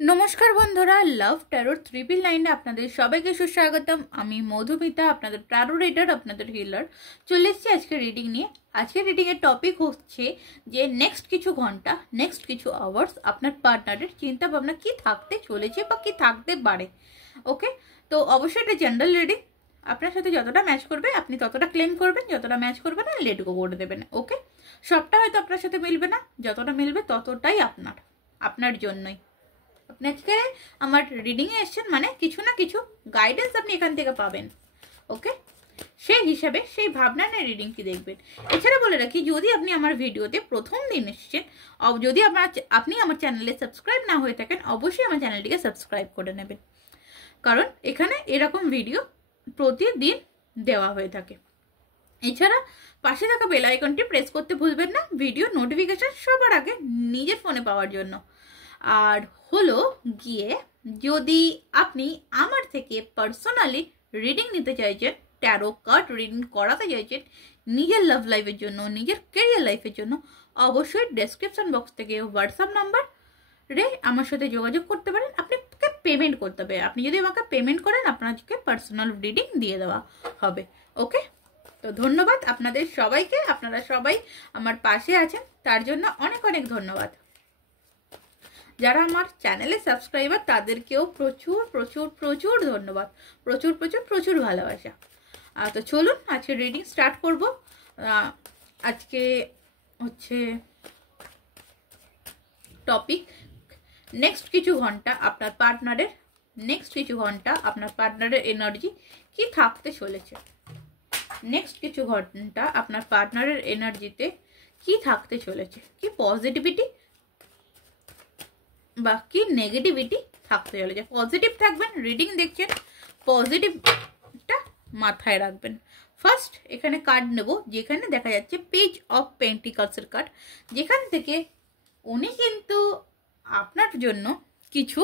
नमस्कार बंधुरा लाभ टैरो 999 आपनादेर सबाइके सुस्वागतम। आमी मधुमिता आपनादेर टैरो रीडर आपनादेर हिलार चले एसेछि आजके रिडिंग निये। आजके रिडिंग एर टपिक होच्छे जे नेक्स्ट किछु घंटा नेक्स्ट किछु आवार्स आपनार पार्टनारेर चिंता भावना कि थाकते चलेछे बा कि थाकते पारे। ओके, तो अवश्यई एटा जनरल रिडिंग, आपनार साथे যতটা ম্যাচ করবে আপনি ততটা ক্লেম করবেন, যতটা ম্যাচ করবে না লেট গো করে দেবেন। ওকে, সবটা হয়তো আপনার সাথে মিলবে না, যতটা মিলবে ততটাই আপনার জন্যই। আপনি আজকে আমার রিডিং এ এসেছেন মানে কিছু না কিছু গাইডেন্স আপনি এখান থেকে পাবেন। ওকে, সেই হিসাবে সেই ভাবনা নিয়ে রিডিংটি দেখবেন। এছাড়া বলে রাখি, যদি আপনি আমার ভিডিওতে প্রথম দিন এসেছেন, যদি আপনি আমার চ্যানেলে সাবস্ক্রাইব না হয়ে থাকেন, অবশ্যই আমার চ্যানেলটিকে সাবস্ক্রাইব করে নেবেন, কারণ এখানে এরকম ভিডিও প্রতিদিন দেওয়া হয়ে থাকে। এছাড়া পাশে থাকা বেল আইকনটি প্রেস করতে ভুলবেন না, ভিডিও নোটিফিকেশন সবার আগে নিজের ফোনে পাওয়ার জন্য। আর হলো গিয়ে, যদি আপনি আমার থেকে পার্সোনালি রিডিং নিতে চাইছেন, ট্যারো কার্ড রিডিং করাতে চাইছেন নিজের লাভ লাইফের জন্য, নিজের ক্যারিয়ার লাইফের জন্য, অবশ্যই ডেসক্রিপশন বক্স থেকে হোয়াটসঅ্যাপ নাম্বার রে আমার সাথে যোগাযোগ করতে পারেন। আপনাকে পেমেন্ট করতে হবে, আপনি যদি আমাকে পেমেন্ট করেন আপনাকে পার্সোনাল রিডিং দিয়ে দেওয়া হবে। ওকে, তো ধন্যবাদ আপনাদের সবাইকে, আপনারা সবাই আমার পাশে আছেন তার জন্য অনেক অনেক ধন্যবাদ। যারা আমার চ্যানেলে সাবস্ক্রাইবার তাদেরকেও প্রচুর প্রচুর প্রচুর ধন্যবাদ, প্রচুর প্রচুর প্রচুর ভালোবাসা। তো চলুন আজকে রিডিং স্টার্ট করব। আজকে হচ্ছে টপিক নেক্সট কিছু ঘন্টা আপনার পার্টনারের এনার্জি কি থাকতে চলেছে। নেক্সট কিছু ঘন্টা আপনার পার্টনারের এনার্জিতে কি থাকতে চলেছে, কি পজিটিভিটি বা কি নেগেটিভিটি থাকতে চলেছে। পজিটিভ থাকবেন, রিডিং দেখছেন পজিটিভটা মাথায় রাখবেন। ফার্স্ট এখানে কার্ড নেব, যেখানে দেখা যাচ্ছে পেজ অফ পেন্টিকলসের কার্ড, যেখান থেকে উনি কিন্তু আপনার জন্য কিছু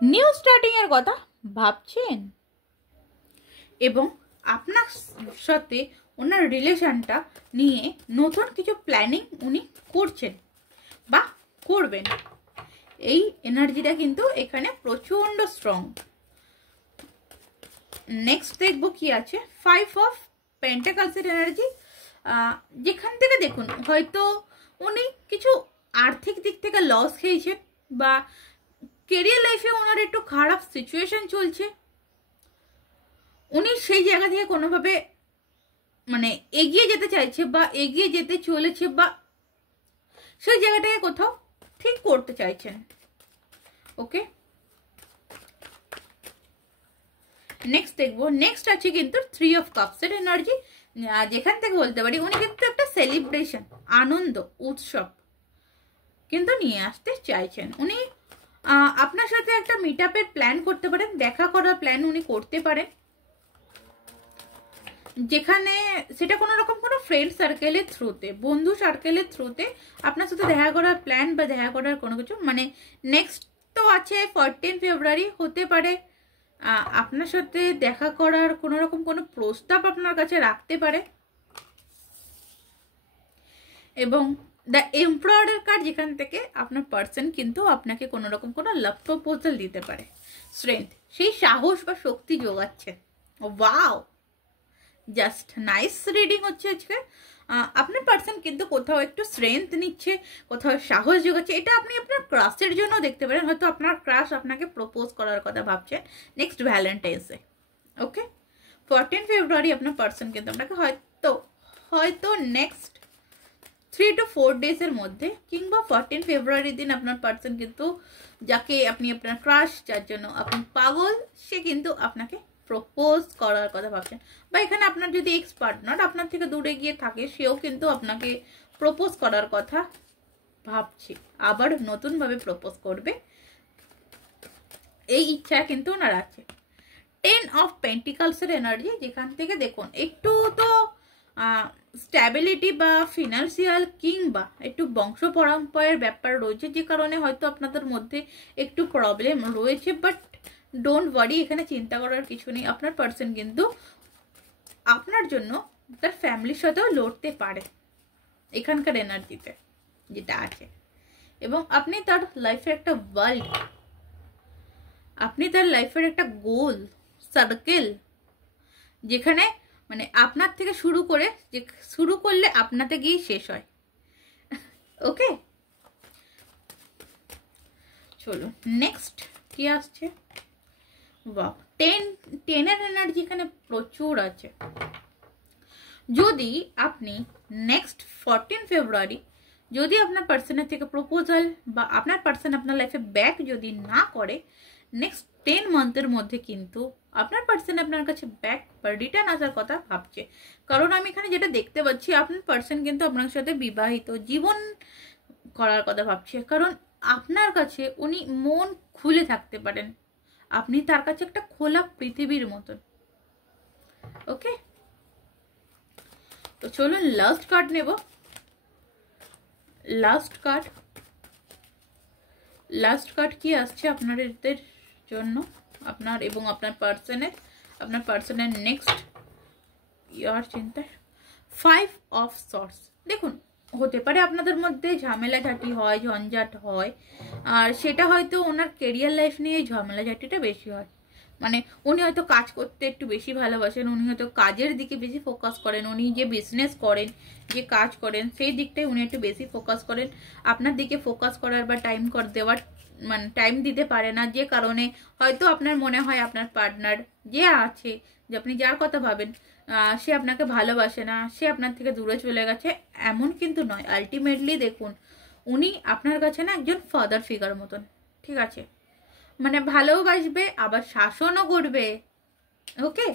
নিউ স্টার্টিং এর কথা ভাবছেন এবং আপনার সাথে ওনার রিলেশনটা নিয়ে নতুন কিছু প্ল্যানিং উনি করছেন বা করবেন। এই এনার্জিটা কিন্তু এখানে প্রচন্ড স্ট্রং। নেক্সট দেখবো কি আছে, 5 অফ পেন্টাকলসের এনার্জি, যেখান থেকে দেখুন হয়তো উনি কিছু আর্থিক দিক থেকে লস খেয়েছেন বা কেরিয়ার লাইফে ওনার একটু খারাপ সিচুয়েশন চলছে, উনি সেই জায়গা থেকে কোনোভাবে মানে এগিয়ে যেতে চাইছে বা এগিয়ে যেতে চলেছে বা সেই জায়গাটাকে কোথাও ঠিক করতে চাইছেন। ওকে, নেক্সট দেখবো, নেক্সট আছে কিন্তু 3 অফ কাপসের এনার্জি, যেখান থেকে বলতে পারি উনি কিন্তু একটা সেলিব্রেশন, আনন্দ উৎসব কিন্তু নিয়ে আসতে চাইছেন। উনি আপনার সাথে একটা মিট আপের প্ল্যান করতে পারেন, দেখা করার প্ল্যান উনি করতে পারেন, যেখানে সেটা কোনো রকম কোনো ফ্রেন্ড সার্কেলের থ্রুতে, বন্ধু সার্কেলের থ্রুতে আপনার সাথে দেখা করার প্ল্যান বা দেখা করার কোনো কিছু, মানে নেক্সট তো আছে 14 ফেব্রুয়ারি, হতে পারে আপনার সাথে দেখা করার কোনো রকম কোনো প্রস্তাব আপনার কাছে রাখতে পারে। এবং দ্য এমপারারের কার্ড, যেখান থেকে আপনার পার্সন কিন্তু আপনাকে কোনো রকম কোনো লাভ প্রপোজাল দিতে পারে। স্ট্রেংথ, সেই সাহস বা শক্তি যোগাচ্ছে। ওয়াও, জাস্ট নাইস রিডিং হচ্ছে আজকে। আপনার পার্সন কিন্তু কোথাও একটু স্ট্রেংথ নিচ্ছে, কোথাও সাহস যোগাচ্ছে। এটা আপনি আপনার ক্রাশের জন্য দেখতে পারেন, হয়তো আপনার ক্রাশ আপনাকে প্রপোজ করার কথা ভাবছেন নেক্সট ভ্যালেন্টাইন্সে। ওকে, 14 ফেব্রুয়ারি আপনার পার্সন কিন্তু আপনাকে হয়তো নেক্সট 3 to 4 ডেজের মধ্যে, কিংবা 14 ফেব্রুয়ারির দিন আপনার পার্সন কিন্তু, যাকে আপনি আপনার ক্রাশ, যার জন্য আপনি পাগল, সে কিন্তু আপনাকে প্রপোজ করার কথা ভাবছেন। বা এখানে আপনার যদি এক্স পার্টনার আপনার থেকে দূরে গিয়ে থাকে, সেও কিন্তু আপনাকে প্রপোজ করার কথা ভাবছে, আবার নতুনভাবে প্রপোজ করবে, এই ইচ্ছা কিন্তু ওনার আছে। 10 অফ পেন্টিকলসের এনার্জি, যেখান থেকে দেখুন একটু তো স্ট্যাবিলিটি বা ফিনান্সিয়াল কিংবা একটু বংশ পরম্পরার ব্যাপার রয়েছে, যে কারণে হয়তো আপনাদের মধ্যে একটু প্রবলেম রয়েছে। বাট ডোন্ট ওয়ারি, এখানে চিন্তা করার কিছু নেই। আপনার পার্সন কিন্তু আপনার জন্য তার ফ্যামিলির সাথেও লড়তে পারে এখানকার এনার্জিতে যেটা আছে। এবং আপনি তার লাইফের একটা ওয়ার্ল্ড, আপনি তার লাইফের একটা গোল সার্কেল, যেখানে মানে আপনার থেকে শুরু করে, যে শুরু করলে আপনাতে গিয়ে শেষ হয়। ওকে, চলো নেক্সট কি আসছে। বাহ, 10-এর এনার্জি এখানে প্রচুর আছে। যদি আপনি নেক্সট 14 ফেব্রুয়ারি যদি আপনার পার্সনের থেকে প্রপোজাল বা আপনার পার্সন আপনার লাইফে ব্যাক যদি না করে, নেক্সট 10 মান্থের মধ্যে কিন্তু আপনার পার্সন আপনার কাছে ব্যাক বা রিটার্ন আসার কথা ভাবছে। কারণ আমি এখানে যেটা দেখতে পাচ্ছি, আপনার পার্সন কিন্তু আপনার সাথে বিবাহিত জীবন করার কথা ভাবছে। কারণ আপনার কাছে উনি মন খুলে থাকতে পারেন, আপনি তার কাছে একটা খোলা পৃথিবীর মতন। ওকে, তো চলুন লাস্ট কার্ড নেব। লাস্ট কার্ড কি আসছে আপনাদের জন্য, আপনার এবং আপনার পার্সনের নেক্সট ইয়ার চিন্তা। 5 অফ সর্টস। দেখুন, হতে পারে আপনাদের মধ্যে ঝামেলাঝাটি হয়, ঝঞ্ঝাট হয়, আর সেটা হয়তো ওনার কেরিয়ার লাইফ নিয়ে ঝামেলাঝাটিটা বেশি হয়। মানে উনি হয়তো কাজ করতে একটু বেশি ভালোবাসেন, উনি হয়তো কাজের দিকে বেশি ফোকাস করেন, উনি যে বিজনেস করেন, যে কাজ করেন, সেই দিকটাই উনি একটু বেশি ফোকাস করেন। আপনার দিকে ফোকাস করার বা টাইম দেওয়ার মানে টাইম দিতে পারে না, যে কারণে হয়তো আপনার মনে হয় আপনার পার্টনার যে আছে, যে আপনি যার কথা ভাবেন, সে আপনাকে ভালোবাসে না, সে আপনার থেকে দূরে চলে গেছে। এমন কিন্তু নয়, আলটিমেটলি দেখুন উনি আপনার কাছে না একজন ফাদার ফিগার মতন, ঠিক আছে? মানে ভালোবাসবে, আবার শাসনও করবে। ওকে,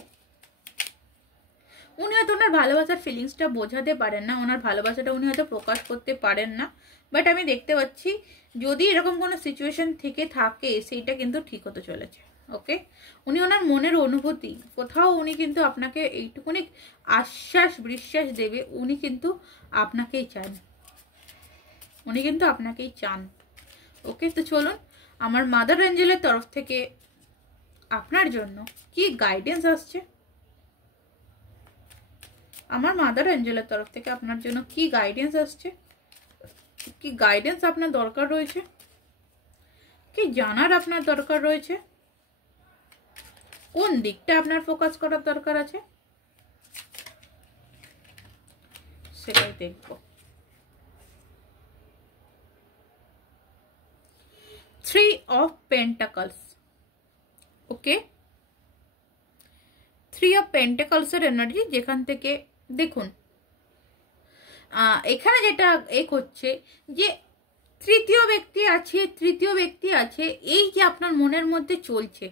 উনি হয়তো ওনার ভালোবাসার ফিলিংসটা বোঝাতে পারেন না, ওনার ভালোবাসাটা উনি হয়তো প্রকাশ করতে পারেন না, বাট আমি দেখতে পাচ্ছি যদি এরকম কোনো সিচুয়েশন থেকে থাকে সেইটা কিন্তু ঠিক হতে চলেছে। ওকে, উনি ওনার মনের অনুভূতি কোথাও উনি কিন্তু আপনাকে এইটুকুনি আশ্বাস বিশ্বাস দেবে, উনি কিন্তু আপনাকেই চান, উনি কিন্তু আপনাকেই চান। ওকে, তো চলুন আমার মাদার এঞ্জেলের তরফ থেকে আপনার জন্য কি গাইডেন্স আসছে। আমার মাদার এঞ্জেলের তরফ থেকে আপনার জন্য কি গাইডেন্স আসছে, কি গাইডেন্স আপনার দরকার রয়েছে, কি জানার আপনার দরকার রয়েছে, কোন দিকটা আপনার ফোকাস করার দরকার আছে, সেটাই দেখব। 3 অফ পেন্টাকলস। ওকে, 3 অফ পেন্টাকলসের এনার্জি, যেখান থেকে দেখুন এখানে যেটা হচ্ছে যে তৃতীয় ব্যক্তি আছে, এই যে আপনার মনের মধ্যে চলছে,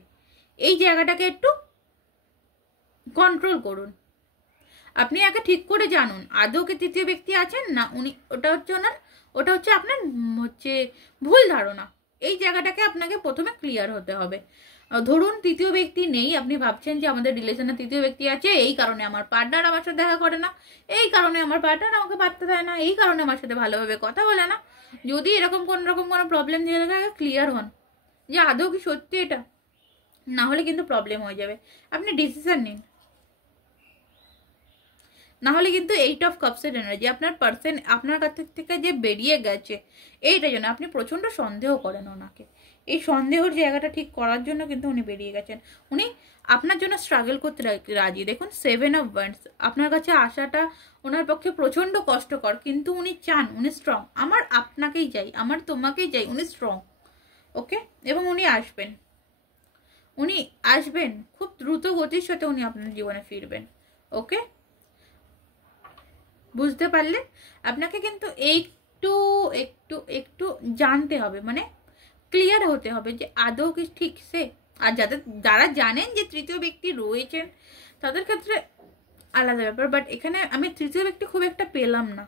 এই জায়গাটাকে একটু কন্ট্রোল করুন। আপনি আগে ঠিক করে জানুন আদৌ কি তৃতীয় ব্যক্তি আছেন না উনি, ওটা হচ্ছে আপনার হচ্ছে ভুল ধারণা। এই জায়গাটাকে আপনাকে প্রথমে ক্লিয়ার হতে হবে। ধরুন তৃতীয় ব্যক্তি নেই, আপনি ভাবছেন যে আমাদের রিলেশনে তৃতীয় ব্যক্তি আছে, এই কারণে আমার পার্টনার আমার সাথে দেখা করে না, এই কারণে আমার পার্টনার আমাকে পাত্তা দেয় না, এই কারণে আমার সাথে ভালোভাবে কথা বলে না। যদি এরকম কোনো প্রবলেম দিয়ে থাকে, ক্লিয়ার হন যে আদৌ কি সত্যি এটা, না হলে কিন্তু প্রবলেম হয়ে যাবে। আপনি ডিসিশন নিন, না হলে কিন্তু 8 অফ কাপসের এনার্জি, আপনার পার্সন আপনার কাছ থেকে যে বেরিয়ে গেছে, এইটার জন্য আপনি প্রচন্ড সন্দেহ করেন ওনাকে। এই সন্দেহের জায়গাটা ঠিক করার জন্য কিন্তু উনি বেরিয়ে গেছেন, উনি আপনার জন্য স্ট্রাগল করতে রাজি। দেখুন 7 অফ ওয়ান্ডস, আপনার কাছে আসাটা ওনার পক্ষে প্রচন্ড কষ্টকর, কিন্তু উনি চান, উনি স্ট্রং, আমার আপনাকেই চাই, আমার তোমাকেই চাই, উনি স্ট্রং। ওকে, এবং উনি আসবেন খুব দ্রুত গতির সাথে, উনি আপনার জীবনে ফিরবেন। ওকে, বুঝতে পারলেন? আপনাকে কিন্তু একটু একটু একটু জানতে হবে, মানে ক্লিয়ার হতে হবে যে আদৌ কি ঠিক সে। আর যারা জানেন যে তৃতীয় ব্যক্তি রয়েছেন তাদের ক্ষেত্রে আলাদা ব্যাপার, বাট এখানে আমি তৃতীয় ব্যক্তি খুব একটা পেলাম না,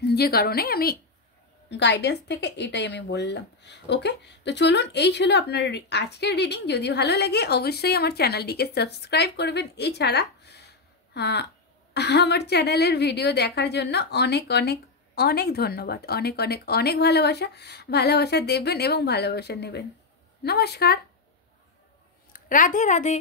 যে কারণে আমি গাইডেন্স থেকে এটাই আমি বললাম। ওকে, তো চলুন এই ছিল আপনার আজকের রিডিং। যদি ভালো লাগে অবশ্যই আমার চ্যানেলটিকে সাবস্ক্রাইব করবেন। এছাড়া আমার চ্যানেলের ভিডিও দেখার জন্য অনেক অনেক অনেক ধন্যবাদ, অনেক অনেক অনেক ভালোবাসা দেবেন এবং ভালোবাসা নেবেন। নমস্কার, রাধে রাধে।